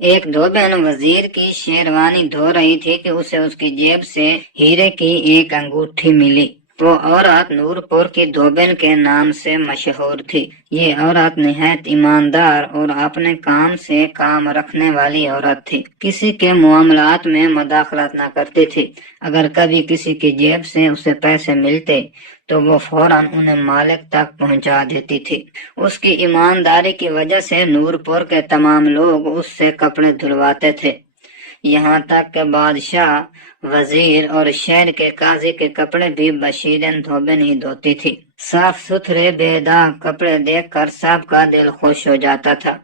ایک دھوبن وزیر کی شیروانی دھو رہی تھی کہ اسے اس کی جیب سے ہیرے کی ایک انگوٹھی ملی۔ وہ عورت نور پور کی دھوبن کے نام سے مشہور تھی۔ یہ عورت نہایت ایماندار اور اپنے کام سے کام رکھنے والی عورت تھی۔ کسی کے معاملات میں مداخلت نہ کرتی تھی۔ اگر کبھی کسی کی جیب سے اسے پیسے ملتے تو وہ فوراً انہیں مالک تک پہنچا دیتی تھی۔ اس کی ایمانداری کی وجہ سے نور پور کے تمام لوگ اس سے کپڑے دھلواتے تھے، یہاں تک کہ بادشاہ، وزیر اور شہر کے قاضی کے کپڑے بھی بشیرن دھوبن ہی دھوتی تھی۔ صاف ستھرے بے داغ کپڑے دیکھ کر سب کا دل خوش ہو جاتا تھا۔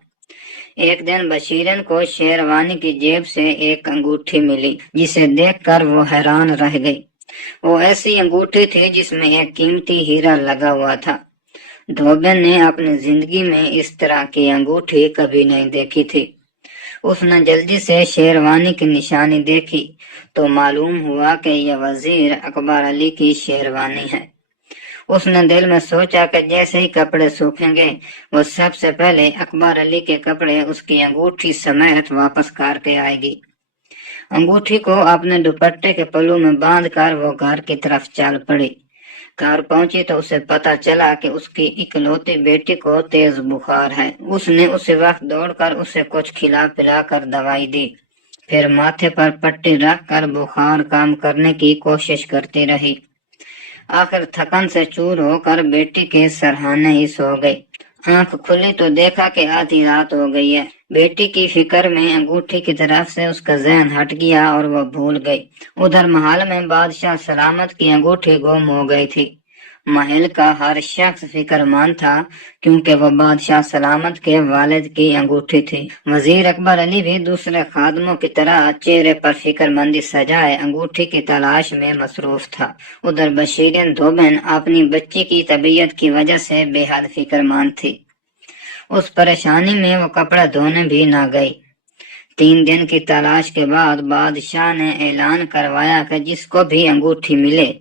ایک دن بشیرن کو شیروانی کی جیب سے ایک انگوٹھی ملی، جسے دیکھ کر وہ حیران رہ گئی۔ وہ ایسی انگوٹھی تھی جس میں ایک قیمتی ہیرا لگا ہوا تھا۔ دھوبن نے اپنی زندگی میں اس طرح کی انگوٹھی کبھی نہیں دیکھی تھی۔ اس نے جلدی سے شیروانی کی نشانی دیکھی تو معلوم ہوا کہ یہ وزیر اکبر علی کی شیروانی ہے۔ اس نے دل میں سوچا کہ جیسے ہی کپڑے سوکھیں گے وہ سب سے پہلے اکبر علی کے کپڑے اس کی انگوٹھی سمیت واپس کر کے آئے گی۔ انگوٹھی کو اپنے دوپٹے کے پلو میں باندھ کر وہ گھر کی طرف چل پڑی۔ گھر پہنچی تو اسے پتا چلا کہ اس کی اکلوتی بیٹی کو تیز بخار ہے۔ اس نے اسی وقت دوڑ کر اسے کچھ کھلا پلا کر دوائی دی، پھر ماتھے پر پٹی رکھ کر بخار کم کرنے کی کوشش کرتی رہی۔ آخر تھکن سے چور ہو کر بیٹی کے سرہانے ہی سو گئی۔ آنکھ کھلی تو دیکھا کہ آدھی رات ہو گئی ہے۔ بیٹی کی فکر میں انگوٹھی کی طرف سے اس کا ذہن ہٹ گیا اور وہ بھول گئی۔ ادھر محل میں بادشاہ سلامت کی انگوٹھی گم ہو گئی تھی۔ محل کا ہر شخص فکر مند تھا کیونکہ وہ بادشاہ سلامت کے والد کی انگوٹھی تھی۔ وزیر اکبر علی بھی دوسرے خادموں کی طرح چہرے پر فکر مندی سجائے انگوٹھی کی تلاش میں مصروف تھا۔ ادھر بشیرن دھوبن اپنی بچی کی طبیعت کی وجہ سے بے حد فکر مند تھی۔ اس پریشانی میں وہ کپڑا دھونے بھی نہ گئی۔ 3 دن کی تلاش کے بعد بادشاہ نے اعلان کروایا کہ جس کو بھی انگوٹھی ملے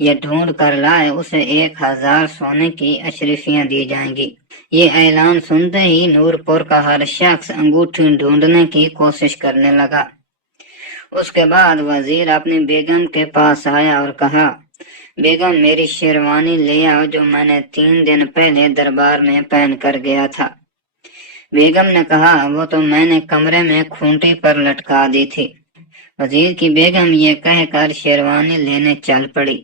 یا ڈھونڈ کر لائے اسے 1000 سونے کی اشرفیاں دی جائیں گی۔ یہ اعلان سنتے ہی نور پور کا ہر شخص انگوٹھی ڈھونڈنے کی کوشش کرنے لگا۔ اس کے بعد وزیر اپنی بیگم کے پاس آیا اور کہا، بیگم میری شیروانی لے آؤ جو میں نے 3 دن پہلے دربار میں پہن کر گیا تھا۔ بیگم نے کہا، وہ تو میں نے کمرے میں کھونٹی پر لٹکا دی تھی۔ وزیر کی بیگم یہ کہہ کر شیروانی لینے چل پڑی۔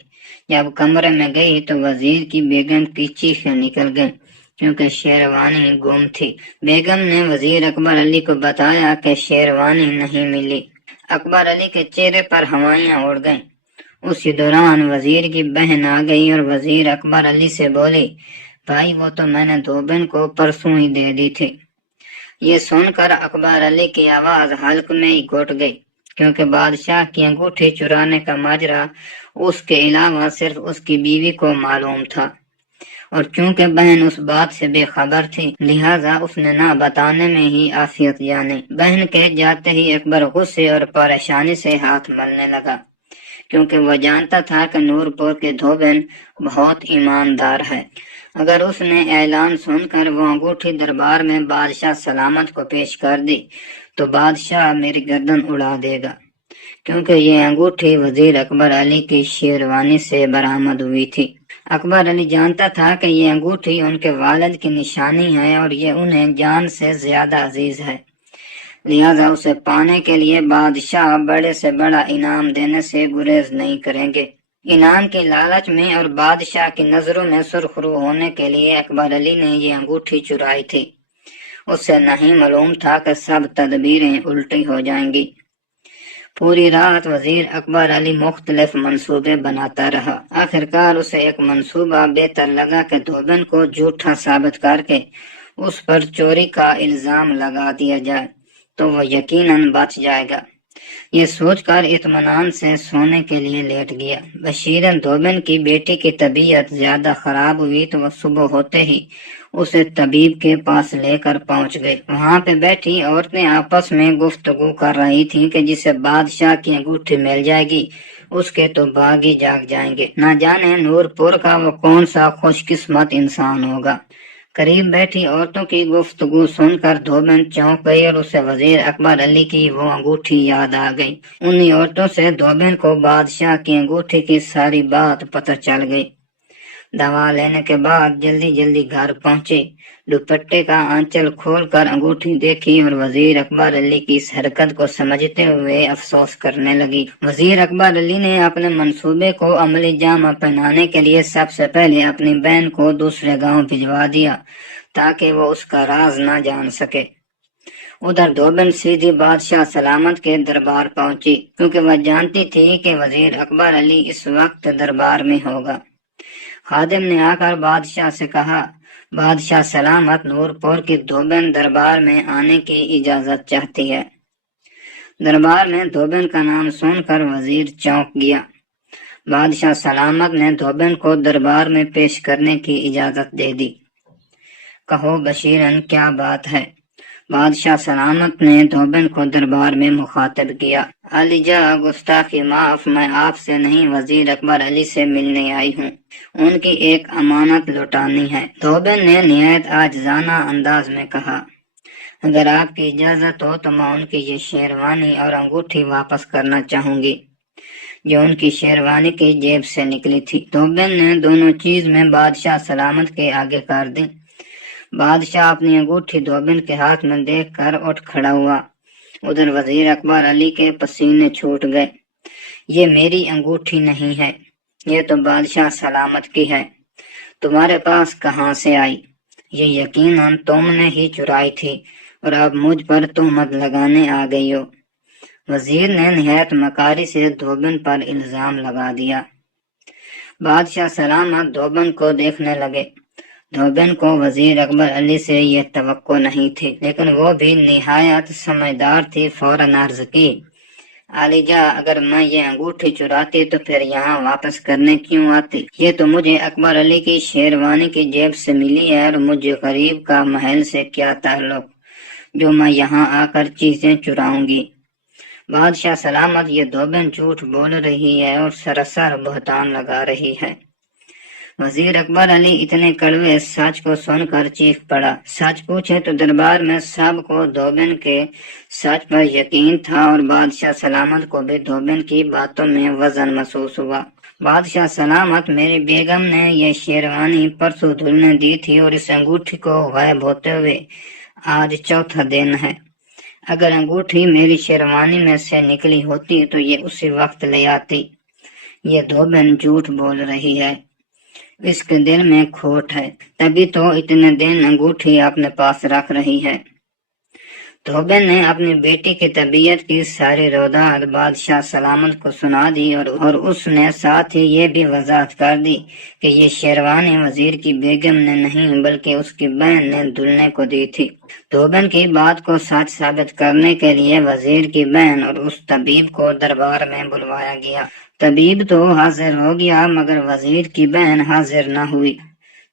جب کمرے میں گئی تو وزیر کی بیگم کی چیخیں نکل گئیں کیونکہ شیروانی گم تھی۔ بیگم نے وزیر اکبر علی کو بتایا کہ شیروانی نہیں ملی۔ اکبر علی کے چہرے پر ہوائیاں اڑ گئیں۔ اسی دوران وزیر کی بہن آ گئی اور وزیر اکبر علی سے بولی، بھائی وہ تو میں نے دھوبن کو پرسوں ہی دے دی تھی۔ یہ سن کر اکبر علی کی آواز حلق میں ہی گھٹ گئی کیونکہ بادشاہ کی انگوٹھی چرانے کا ماجرا اس کے علاوہ صرف اس کی بیوی کو معلوم تھا، اور چونکہ بہن اس بات سے بے خبر تھی لہٰذا اس نے نہ بتانے میں ہی عافیت جانی۔ بہن کے جاتے ہی اکبر غصے اور پریشانی سے ہاتھ ملنے لگا کیونکہ وہ جانتا تھا کہ نور پور کے دھوبن بہت ایماندار ہے۔ اگر اس نے اعلان سن کر وہ انگوٹھی دربار میں بادشاہ سلامت کو پیش کر دی تو بادشاہ میری گردن اڑا دے گا، کیونکہ یہ انگوٹھی وزیر اکبر علی کی شیروانی سے برآمد ہوئی تھی۔ اکبر علی جانتا تھا کہ یہ انگوٹھی ان کے والد کی نشانی ہے اور یہ انہیں جان سے زیادہ عزیز ہے، لہذا اسے پانے کے لیے بادشاہ بڑے سے بڑا انعام دینے سے گریز نہیں کریں گے۔ انعام کی لالچ میں اور بادشاہ کی نظروں میں سرخرو ہونے کے لیے اکبر علی نے یہ انگوٹھی چرائی تھی۔ اسے نہیں معلوم تھا کہ سب تدبیریں الٹی ہو جائیں گی۔ پوری رات وزیر اکبر علی مختلف منصوبے بناتا رہا۔ آخرکار اسے ایک منصوبہ بہتر لگا کہ دھوبن کو جھوٹا ثابت کر کے اس پر چوری کا الزام لگا دیا جائے تو وہ یقیناً بچ جائے گا۔ یہ سوچ کر اطمینان سے سونے کے لیے لیٹ گیا۔ بشیرن دھوبن کی بیٹی کی طبیعت زیادہ خراب ہوئی تو وہ صبح ہوتے ہی اسے طبیب کے پاس لے کر پہنچ گئی۔ وہاں پہ بیٹھی عورتیں آپس میں گفتگو کر رہی تھیں کہ جسے بادشاہ کی انگوٹھی مل جائے گی اس کے تو باغ ہی جاگ جائیں گے۔ نہ جانے نور پور کا وہ کون سا خوش قسمت انسان ہوگا۔ قریب بیٹھی عورتوں کی گفتگو سن کر دھوبن چونک گئی اور اسے وزیر اکبر علی کی وہ انگوٹھی یاد آ گئی۔ انہی عورتوں سے دھوبن کو بادشاہ کی انگوٹھی کی ساری بات پتہ چل گئی۔ دوا لینے کے بعد جلدی جلدی گھر پہنچی، دوپٹے کا آنچل کھول کر انگوٹھی دیکھی اور وزیر اکبر علی کی اس حرکت کو سمجھتے ہوئے افسوس کرنے لگی۔ وزیر اکبر علی نے اپنے منصوبے کو عملی جامہ پہنانے کے لیے سب سے پہلے اپنی بہن کو دوسرے گاؤں بھجوا دیا تاکہ وہ اس کا راز نہ جان سکے۔ ادھر دھوبن سیدھی بادشاہ سلامت کے دربار پہنچی، کیونکہ وہ جانتی تھی کہ وزیر اکبر علی اس وقت دربار میں ہوگا۔ خادم نے آ کر بادشاہ سے کہا، بادشاہ سلامت نور پور کی دھوبن دربار میں آنے کی اجازت چاہتی ہے۔ دربار میں دھوبن کا نام سن کر وزیر چونک گیا۔ بادشاہ سلامت نے دھوبن کو دربار میں پیش کرنے کی اجازت دے دی۔ کہو بشیرن کیا بات ہے؟ بادشاہ سلامت نے دھوبن کو دربار میں مخاطب کیا۔ علیجا گستاخی معاف، میں آپ سے نہیں وزیر اکبر علی سے ملنے آئی ہوں، ان کی ایک امانت لوٹانی ہے۔ دھوبن نے نہایت عاجزانہ انداز میں کہا، اگر آپ کی اجازت ہو تو میں ان کی یہ شیروانی اور انگوٹھی واپس کرنا چاہوں گی جو ان کی شیروانی کی جیب سے نکلی تھی۔ دھوبن نے دونوں چیز میں بادشاہ سلامت کے آگے کر دی۔ بادشاہ اپنی انگوٹھی دھوبن کے ہاتھ میں دیکھ کر اٹھ کھڑا ہوا۔ ادھر وزیر اکبر علی کے پسینے چھوٹ گئے۔ یہ میری انگوٹھی نہیں ہے، یہ تو بادشاہ سلامت کی ہے، تمہارے پاس کہاں سے آئی؟ یہ یقیناً تم نے ہی چرائی تھی اور اب مجھ پر تہمت لگانے آ گئی ہو۔ وزیر نے نہایت مکاری سے دھوبن پر الزام لگا دیا۔ بادشاہ سلامت دھوبن کو دیکھنے لگے۔ دھوبن کو وزیر اکبر علی سے یہ توقع نہیں تھی، لیکن وہ بھی نہایت سمجھدار تھی۔ فوراً عرض کی، علیجا اگر میں یہ انگوٹھی چراتی تو پھر یہاں واپس کرنے کیوں آتی؟ یہ تو مجھے اکبر علی کی شیروانی کی جیب سے ملی ہے، اور مجھے غریب کا محل سے کیا تعلق جو میں یہاں آ کر چیزیں چراؤں گی؟ بادشاہ سلامت، یہ دھوبن جھوٹ بول رہی ہے اور سراسر بہتان لگا رہی ہے۔ وزیر اکبر علی اتنے کڑوے سچ کو سن کر چیخ پڑا۔ سچ پوچھے تو دربار میں سب کو دھوبن کے سچ پر یقین تھا، اور بادشاہ سلامت کو بھی دھوبن کی باتوں میں وزن محسوس ہوا۔ بادشاہ سلامت، میری بیگم نے یہ شیروانی پرسوں دھلنے دی تھی اور اس انگوٹھی کو غائب ہوتے ہوئے آج چوتھا دن ہے۔ اگر انگوٹھی میری شیروانی میں سے نکلی ہوتی تو یہ اسی وقت لے آتی۔ یہ دھوبن جھوٹ بول رہی ہے، اس کے دل میں کھوٹ ہے، تبھی تو اتنے دن انگوٹھی اپنے پاس رکھ رہی ہے۔ دھوبن نے اپنی بیٹی کی طبیعت کی ساری روایت بادشاہ سلامت کو سنا دی، اور اس نے ساتھ ہی یہ بھی وضاحت کر دی کہ یہ شیروانی وزیر کی بیگم نے نہیں بلکہ اس کی بہن نے دلہنے کو دی تھی۔ دھوبن کی بات کو سچ ثابت کرنے کے لیے وزیر کی بہن اور اس طبیب کو دربار میں بلوایا گیا۔ طبیب تو حاضر ہو گیا مگر وزیر کی بہن حاضر نہ ہوئی۔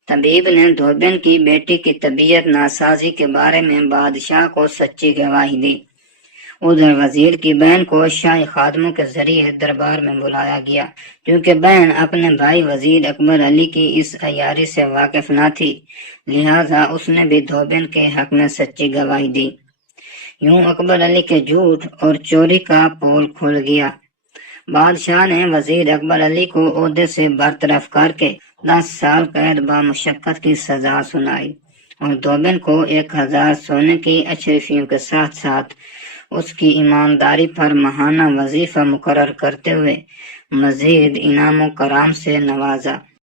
طبیب نے دھوبن کی بیٹی کی طبیعت ناسازی کے بارے میں بادشاہ کو سچی گواہی دی۔ ادھر وزیر کی بہن کو شاہی خادموں کے ذریعے دربار میں بلایا گیا۔ کیونکہ بہن اپنے بھائی وزیر اکبر علی کی اس عیاری سے واقف نہ تھی، لہذا اس نے بھی دھوبن کے حق میں سچی گواہی دی۔ یوں اکبر علی کے جھوٹ اور چوری کا پول کھل گیا۔ بادشاہ نے وزیر اکبر علی کو عہدے سے برطرف کر کے 10 سال قید بامشقت کی سزا سنائی، اور دھوبن کو 1000 سونے کی اشرفیوں کے ساتھ ساتھ اس کی ایمانداری پر ماہانہ وظیفہ مقرر کرتے ہوئے مزید انعام و کرام سے نوازا۔